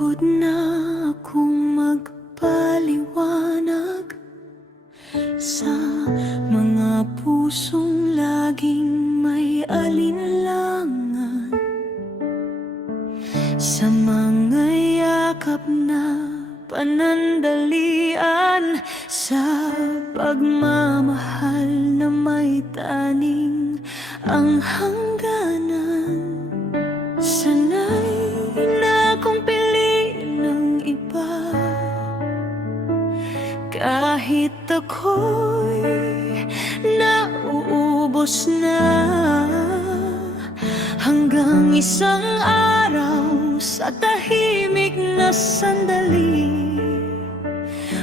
Pagod na akong magpaliwanag sa mga pusong laging may alinlangan, sa mga yakap na panandalian, sa pagmamahal na may taning ang hangganan. Sanay na akong piliin ng iba, kahit ako'y nauubos na. Hanggang isang araw sa tahimik na sandali,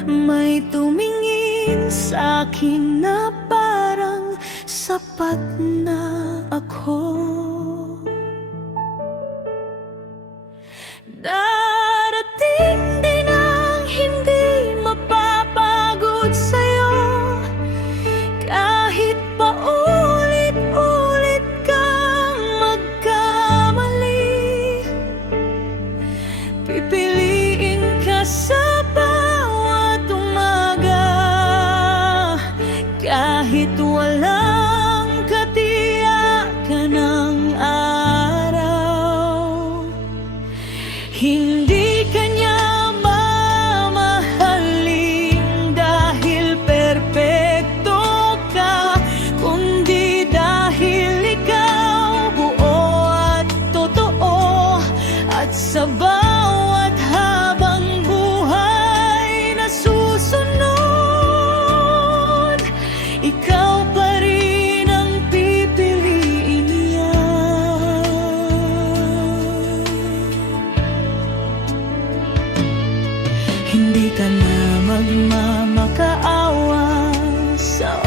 may tumingin sa'kin na parang sapat na ako. Darating din ang hindi mapapagod sa'yo, kahit paulit-ulit kang magkamali. Pipiliin ka sa bawat umaga, kahit walang katiyakan ng araw. Hindi kanya mamahalin dahil perpekto ka, kundi dahil ikaw buo at totoo. At sa bawat habang buhay na susunod, ikaw pa rin ang pipiliin niya. Hindi ka na magmamakaawa sa